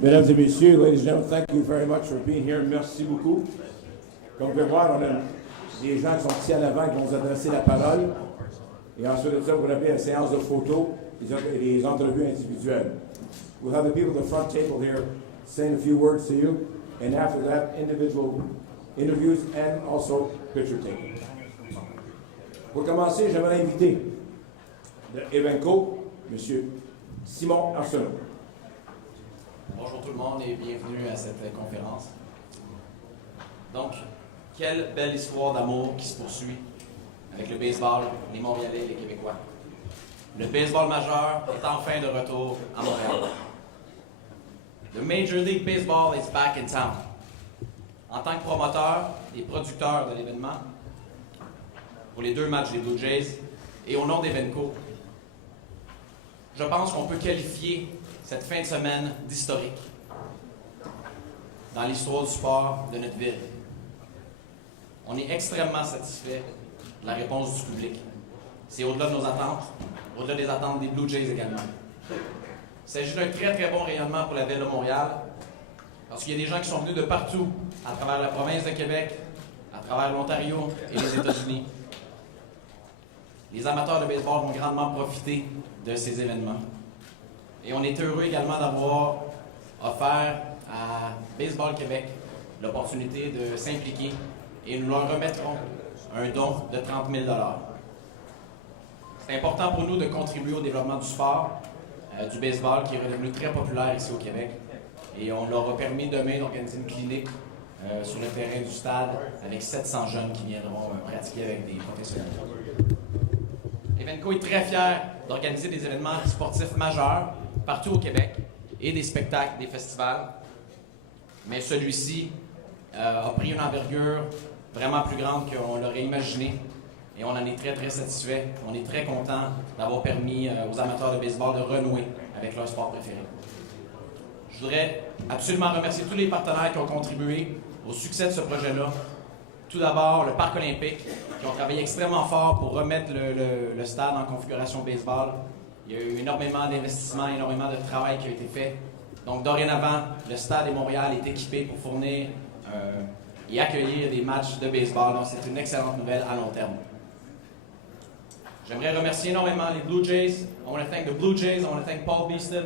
Mesdames et messieurs, ladies and gentlemen, thank you very much for being here. Merci beaucoup. Comme vous pouvez voir, on a des gens qui sont ici à l'avant qui vont vous adresser la parole. Et ensuite de ça, vous avez la séance de photos et des entrevues individuelles. We'll have the people at the front table here saying a few words to you. And after that, individual interviews and also picture taking. Pour commencer, j'aimerais inviter de evenko, M. Simon Arsenault. Bonjour tout le monde et bienvenue à cette conférence. Donc, quelle belle histoire d'amour qui se poursuit avec le baseball, les Montréalais et les Québécois. Le baseball majeur est enfin de retour à Montréal. The Major League Baseball is back in town. En tant que promoteur et producteur de l'événement, pour les deux matchs des Blue Jays et au nom d'Evenko, je pense qu'on peut qualifier cette fin de semaine d'historique dans l'histoire du sport de notre ville. On est extrêmement satisfait de la réponse du public. C'est au-delà de nos attentes, au-delà des attentes des Blue Jays également. Il s'agit d'un très très bon rayonnement pour la ville de Montréal, parce qu'il y a des gens qui sont venus de partout, à travers la province de Québec, à travers l'Ontario et les États-Unis. Les amateurs de baseball vont grandement profiter de ces événements. Et on est heureux également d'avoir offert à Baseball Québec l'opportunité de s'impliquer et nous leur remettrons un don de 30 000 $. C'est important pour nous de contribuer au développement du sport, du baseball qui est redevenu très populaire ici au Québec. Et on leur a permis demain d'organiser une clinique sur le terrain du stade avec 700 jeunes qui viendront pratiquer avec des professionnels. Evenko est très fier d'organiser des événements sportifs majeurs partout au Québec et des spectacles, des festivals. Mais celui-ci a pris une envergure vraiment plus grande qu'on l'aurait imaginé et on en est très très satisfait. On est très content d'avoir permis aux amateurs de baseball de renouer avec leur sport préféré. Je voudrais absolument remercier tous les partenaires qui ont contribué au succès de ce projet-là. Tout d'abord, le Parc olympique, qui ont travaillé extrêmement fort pour remettre le stade en configuration baseball. Il y a eu énormément d'investissements, énormément de travail qui a été fait. Donc, dorénavant, le stade de Montréal est équipé pour fournir et accueillir des matchs de baseball. Donc, c'est une excellente nouvelle à long terme. J'aimerais remercier énormément les Blue Jays. I want to thank the Blue Jays. I want to thank Paul Beeston,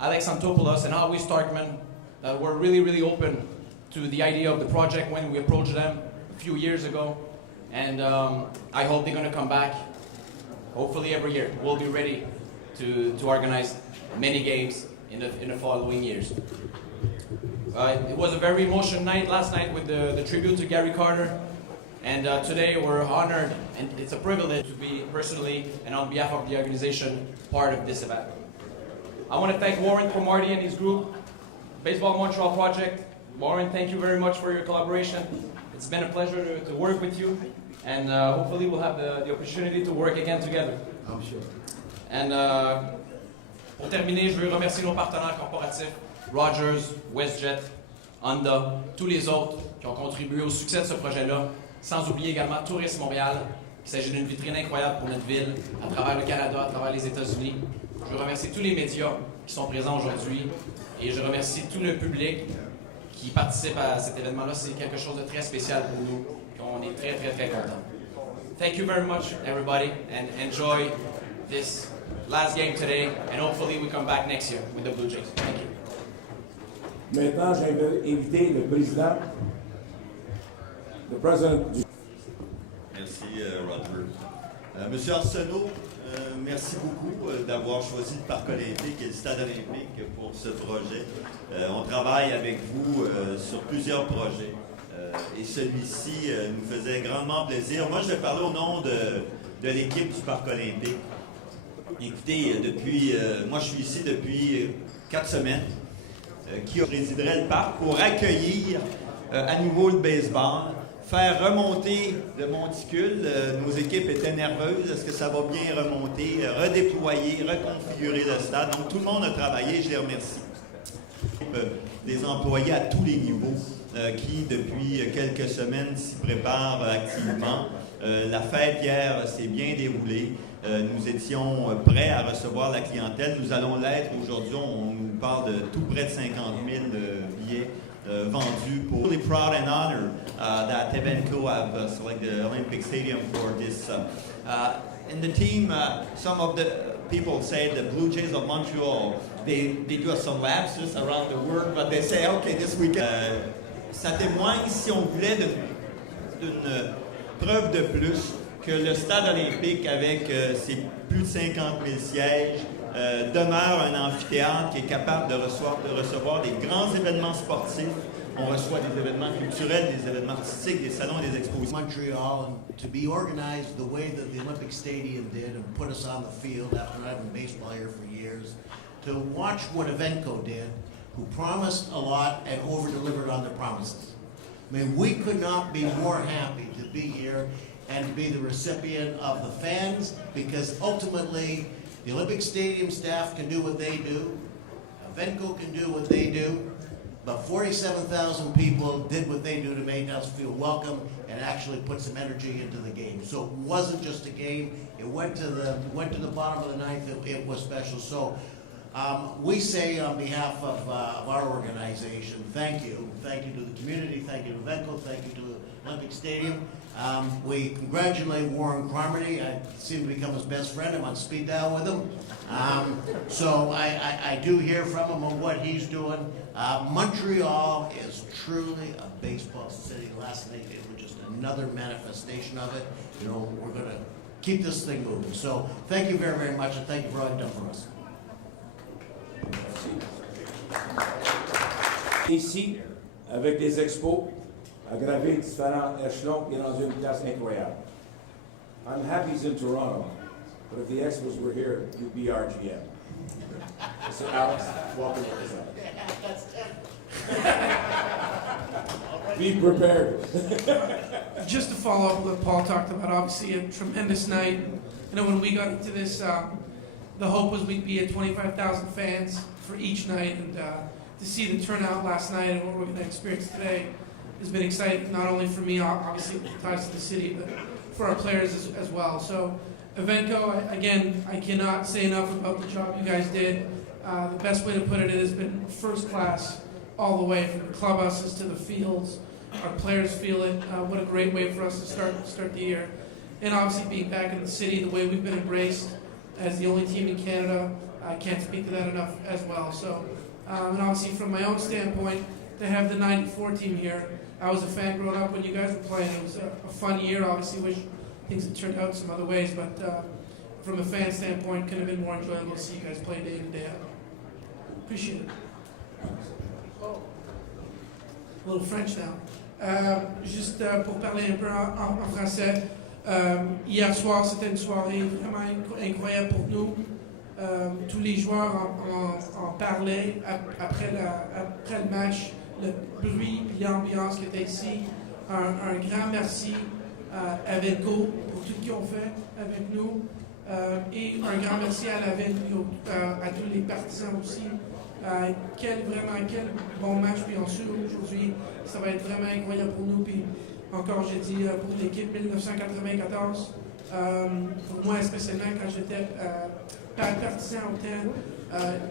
Alex Antopoulos, and Howie Starkman that were really open to the idea of the project when we approached them a few years ago. And I hope they're going to come back, hopefully every year. We'll be ready to organize many games in the following years. It was a very emotional night last night with the tribute to Gary Carter. And today we're honored, and it's a privilege to be personally and on behalf of the organization part of this event. I want to thank Warren Cromartie and his group, Baseball Montreal Project. Warren, thank you very much for your collaboration. It's been a pleasure to work with you, and hopefully we'll have the opportunity to work again together. I'm sure. And pour terminer, je veux remercier nos partenaires corporatifs, Rogers, WestJet, Honda, tous les autres qui ont contribué au succès de ce projet-là, sans oublier également Tourisme Montréal. Il s'agit d'une vitrine incroyable pour notre ville, à travers le Canada, à travers les États-Unis. Je veux remercier tous les médias qui sont présents aujourd'hui et je remercie tout le public qui participe à cet événement-là. C'est quelque chose de très spécial pour nous. On est très contents. Thank you very much, everybody, and enjoy this last game today, and hopefully we come back next year with the Blue Jays. Thank you. Maintenant, j'aimerais inviter le président, le président du... Merci, Roger. Monsieur Arsenault, merci beaucoup d'avoir choisi le Parc olympique et le Stade olympique pour ce projet. On travaille avec vous sur plusieurs projets et celui-ci nous faisait grandement plaisir. Moi, je vais parler au nom de l'équipe du Parc olympique. Écoutez, moi, je suis ici depuis 4 semaines qui présiderait le parc pour accueillir à nouveau le baseball, faire remonter le monticule. Nos équipes étaient nerveuses. Est-ce que ça va bien remonter, redéployer, reconfigurer le stade? Donc, tout le monde a travaillé, je les remercie. Des employés à tous les niveaux qui, depuis quelques semaines, s'y préparent activement. La fête hier s'est bien déroulée. Nous étions prêts à recevoir la clientèle. Nous allons l'être aujourd'hui. On nous parle de tout près de 50 000 billets vendus pour. Really proud and honored that evenko have selected the Olympic Stadium for this. And the team, some of the people say the Blue Jays of Montreal, they do some lapses around the world, but they say, okay, this weekend. Ça témoigne, si on voulait, d'une preuve de plus que le stade olympique, avec ses plus de 50 000 sièges, demeure un amphithéâtre qui est capable de recevoir des grands événements sportifs. On reçoit des événements culturels, des événements artistiques, des salons et des expositions. Montreal, and to be organized the way that the Olympic Stadium did and put us on the field after not having baseball here for years, to watch what evenko did, who promised a lot and over-delivered on their promises. I mean, we could not be more happy to be here and to be the recipient of the fans, because ultimately the Olympic Stadium staff can do what they do, evenko can do what they do, but 47,000 people did what they do to make us feel welcome and actually put some energy into the game. So it wasn't just a game; it went to the bottom of the ninth. It was special. So we say on behalf of our organization, thank you to the community, thank you to evenko, thank you to the Olympic Stadium. We congratulate Warren Cromarty. I seem to become his best friend. I'm on speed dial with him. So I do hear from him on what he's doing. Montreal is truly a baseball city. Last night it was just another manifestation of it. You know, we're going to keep this thing moving. So thank you very, very much, and thank you for all you've done for us. Ici, avec des expos, à graver différents échelons, il est rendu une place incroyable. I'm happy he's in Toronto, but if the Expos were here, you'd be our GM. So Alex, welcome to the side. Be prepared. Just to follow up what Paul talked about, obviously a tremendous night. You know, when we got into this, the hope was we'd be at 25,000 fans for each night, and to see the turnout last night and what we're going to experience today has been exciting, not only for me, obviously, with the ties to the city, but for our players as well. So, evenko, again, I cannot say enough about the job you guys did. The best way to put it has been first class all the way, from the clubhouses to the fields. Our players feel it. What a great way for us to start the year. And obviously being back in the city, the way we've been embraced as the only team in Canada, I can't speak to that enough as well. So, and obviously from my own standpoint, to have the 94 team here, I was a fan growing up when you guys were playing. It was a fun year. Obviously, wish things had turned out some other ways, but from a fan standpoint, could have been more enjoyable to see you guys play day in, day out. Appreciate it. A little French now. Juste pour parler un peu en français, hier soir, c'était une soirée vraiment incroyable pour nous. Tous les joueurs en parlaient après le match, le bruit et l'ambiance qui était ici. Un grand merci à evenko pour tout ce qu'ils ont fait avec nous. Et un grand merci à la ville, à tous les partisans aussi. Quel bon match, puis ensuite aujourd'hui, ça va être vraiment incroyable pour nous. Puis encore, j'ai dit pour l'équipe 1994, pour moi spécialement quand j'étais partisan au temps,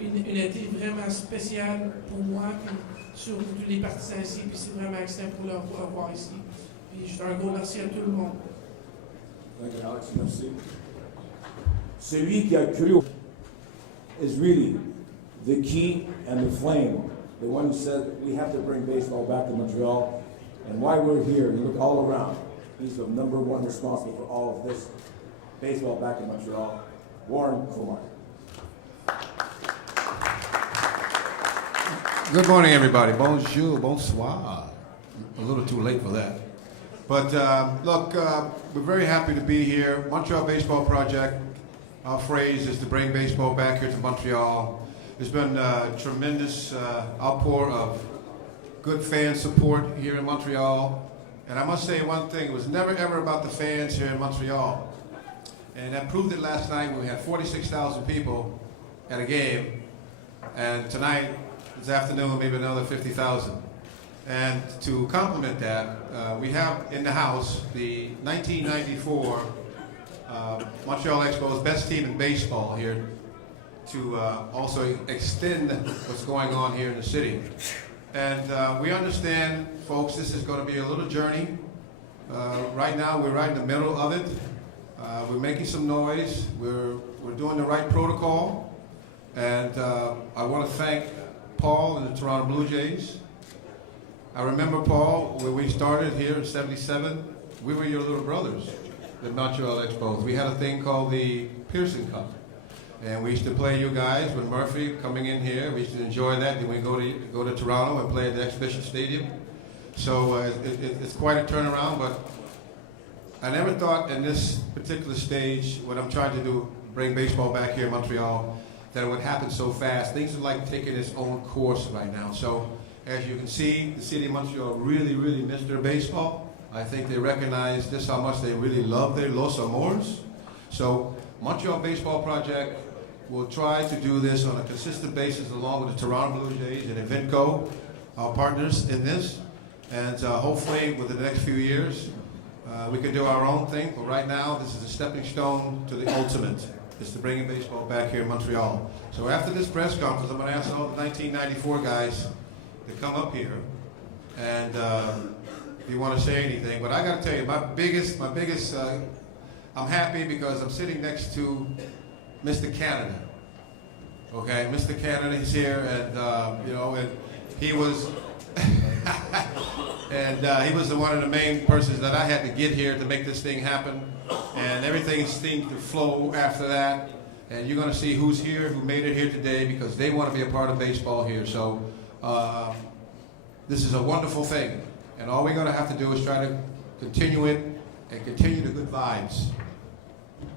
une été vraiment spéciale pour moi, puis sur tous les partisans ici, puis c'est vraiment excellent pour leur voir ici. Puis je un gros merci à tout le monde. Thank you, Alex. Merci. Celui qui a cru is really the key and the flame, the one who said we have to bring baseball back to Montreal. And why we're here, you look all around, he's the number one responsible for all of this baseball back in Montreal, Warren Cromarty. Good morning, everybody. Bonjour, bonsoir. A little too late for that. But look, we're very happy to be here. Montreal Baseball Project, our phrase is to bring baseball back here to Montreal. There's been a tremendous outpour of good fan support here in Montreal. And I must say one thing, it was never ever about the fans here in Montreal. And that proved it last night when we had 46,000 people at a game. And tonight, this afternoon, maybe another 50,000. And to complement that, we have in the house the 1994 Montreal Expos best team in baseball here to also extend what's going on here in the city. And we understand, folks, this is going to be a little journey. Right now, we're right in the middle of it. We're making some noise. We're doing the right protocol. And I want to thank Paul and the Toronto Blue Jays. I remember, Paul, when we started here in '77, we were your little brothers, the Montreal Expos. We had a thing called the Pearson Cup. And we used to play you guys with Murphy coming in here. We used to enjoy that. Then we go to Toronto and play at the Exhibition Stadium. So it's quite a turnaround, but I never thought in this particular stage, what I'm trying to do, bring baseball back here in Montreal, that it would happen so fast. Things are like taking its own course right now. So as you can see, the city of Montreal really, really missed their baseball. I think they recognize just how much they really love their Los Amores. So Montreal Baseball Project will try to do this on a consistent basis along with the Toronto Blue Jays and evenko, our partners in this. And hopefully within the next few years, we can do our own thing. But right now, this is a stepping stone to the ultimate. It's to bring baseball back here in Montreal. So after this press conference, I'm going to ask all the 1994 guys to come up here. And if you want to say anything. But I got to tell you, my biggest, I'm happy because I'm sitting next to Mr. Canada. Okay, Mr. Canada is here, and and he was, and he was one of the main persons that I had to get here to make this thing happen, and everything seemed to flow after that. And you're going to see who's here, who made it here today, because they want to be a part of baseball here. So this is a wonderful thing, and all we're going to have to do is try to continue it and continue the good vibes.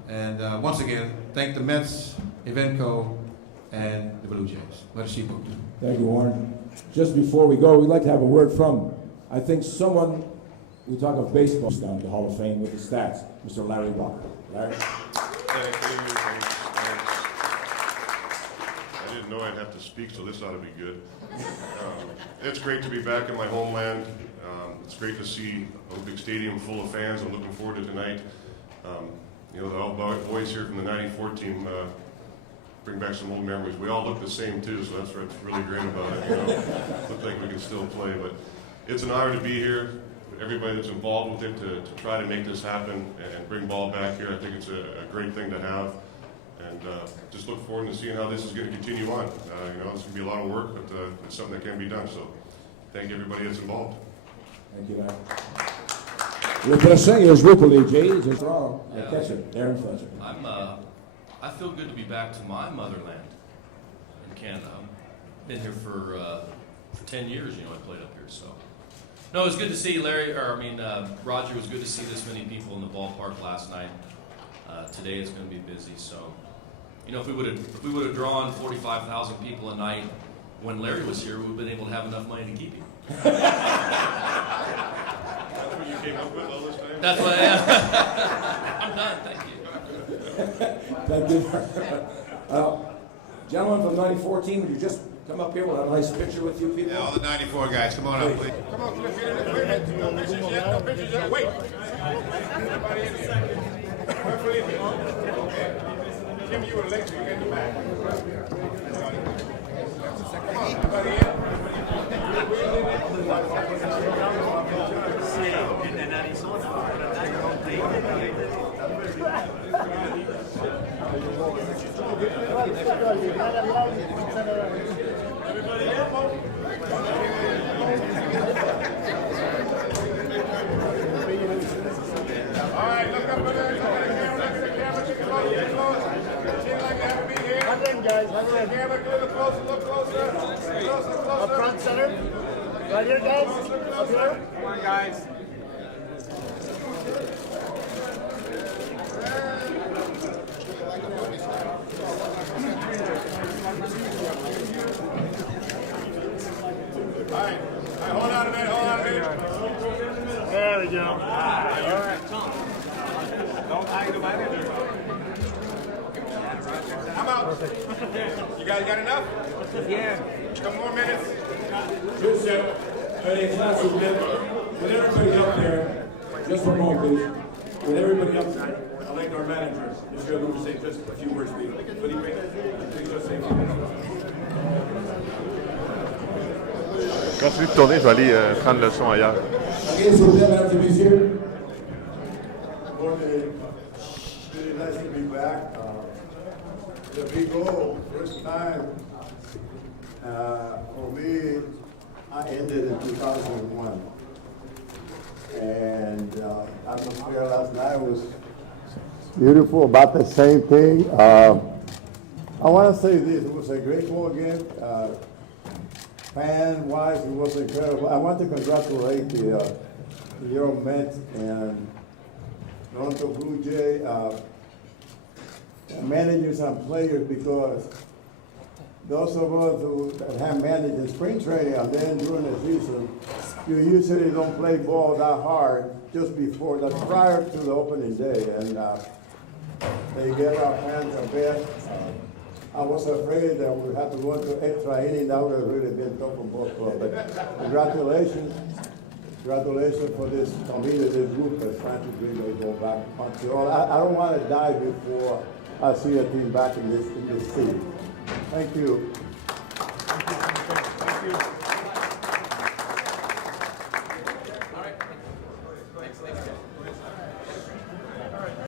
And once again, thank the Mets, evenko, and the Blue Jays. Merci beaucoup. Thank you, Warren. Just before we go, we'd like to have a word from, I think someone, we talk of baseball, down the Hall of Fame with the stats, Mr. Larry Walker. Larry? Thank you. I didn't know I'd have to speak, so this ought to be good. It's great to be back in my homeland. It's great to see Olympic Stadium full of fans. I'm looking forward to tonight. The all boys here from the '94 team bring back some old memories. We all look the same too, so that's what's really great about it. Looks like we can still play, but it's an honor to be here. Everybody that's involved with it to try to make this happen and bring ball back here. I think it's a great thing to have, and just look forward to seeing how this is going to continue on. It's going to be a lot of work, but it's something that can be done. So, thank you everybody that's involved. Thank you, Larry. Le prochain, il a joué pour les Jays, le catcher, Aaron Fletcher. I feel good to be back to my motherland in Canada. I've been here for 10 years, I played up here, so. No, it was good to see Roger, it was good to see this many people in the ballpark last night. Today it's going to be busy, so. If we would have drawn 45,000 people a night when Larry was here, we would have been able to have enough money to keep him. That's what you came up with all this time? That's what I am. I'm done, thank you. Thank you. Gentlemen from 94 team, would you just come up here? We'll have a nice picture with you people. Yeah, all the 94 guys, come on up, please. Come on, wait, no pictures yet, wait. Everybody in here. Jim, you were late, so you get in the back. Come on, everybody in. All right, look up at the camera, get close. Seems like they have to be here. Guys, camera, look closer. Up front center. Right here, guys. Up here. Come on, guys. All right, hold on a minute. There we go. All right. Don't hang the money. I'm out. You guys got enough? Yeah. A couple more minutes. Good, sir. With everybody up there, just for a moment, please. With everybody up there, I'd like to our manager, Mr. Lou, to say just a few words, please. Felipe, please just say a few words. Continue de tourner, je vais aller prendre le son ailleurs. Ok, s'il vous plaît, mesdames et messieurs. Well, it's really nice to be back. The big goal, first time for me, I ended in 2001. And atmosphere last night was beautiful, about the same thing. I want to say this, it was a great goal again. Fan-wise, it was incredible. I want to congratulate the Euro Mets and Toronto Blue Jay managers and players, because those of us who have managed in spring training and then during the season, you usually don't play ball that hard just before, that's prior to the opening day, and they gave our fans their best. I was afraid that we had to go into extra inning. That would have really been tough on both clubs. But congratulations for this community, this group that's trying to really go back to Montreal. I don't want to die before I see a team back in this city. Thank you. Thank you.